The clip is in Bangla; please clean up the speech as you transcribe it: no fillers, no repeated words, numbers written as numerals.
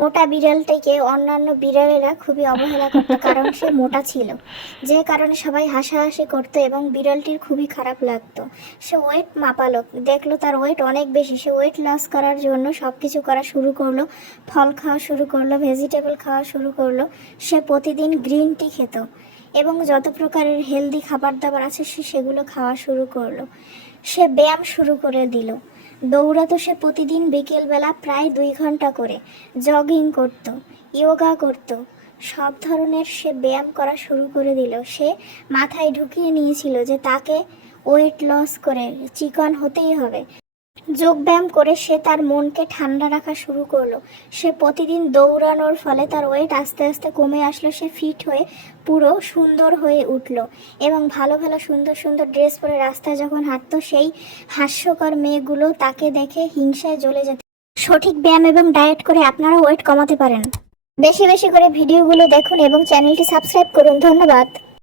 মোটা বিড়ালটিকে অন্যান্য বিড়ালেরা খুবই অবহেলা করত, কারণ সে মোটা ছিল, যে কারণে সবাই হাসাহাসি করতো এবং বিড়ালটির খুবই খারাপ লাগতো। সে ওয়েট মাপালো, দেখলো তার ওয়েট অনেক বেশি। সে ওয়েট লস করার জন্য সব কিছু করা শুরু করলো, ফল খাওয়া শুরু করলো, ভেজিটেবল খাওয়া শুরু করলো। সে প্রতিদিন গ্রিন টি খেত এবং যত প্রকারের হেলদি খাবার দাবার আছে সে সেগুলো খাওয়া শুরু করলো। সে ব্যায়াম শুরু করে দিল, দৌড়াতো সে প্রতিদিন বিকেলবেলা প্রায় 2 ঘন্টা করে, জগিং করত, যোগা করত, সব ধরনের সে ব্যায়াম করা শুরু করে দিল। সে মাথায় ঢুকিয়ে নিয়েছিল যে তাকে ওয়েট লস করে চিকন হতেই হবে। যোগব্যায়াম করে সে তার মনকে ঠান্ডা রাখা শুরু করলো। সে প্রতিদিন দৌড়ানোর ফলে তার ওয়েট আস্তে আস্তে কমে আসলো। সে ফিট হয়ে পুরো সুন্দর হয়ে উঠলো এবং ভালো ভালো সুন্দর সুন্দর ড্রেস পরে রাস্তায় যখন হাঁটতো, সেই হাস্যকর মেয়েগুলো তাকে দেখে হিংসায় জ্বলে যেত। সঠিক ব্যায়াম এবং ডায়েট করে আপনারা ওয়েট কমাতে পারেন। বেশি বেশি করে ভিডিওগুলো দেখুন এবং চ্যানেলটি সাবস্ক্রাইব করুন। ধন্যবাদ।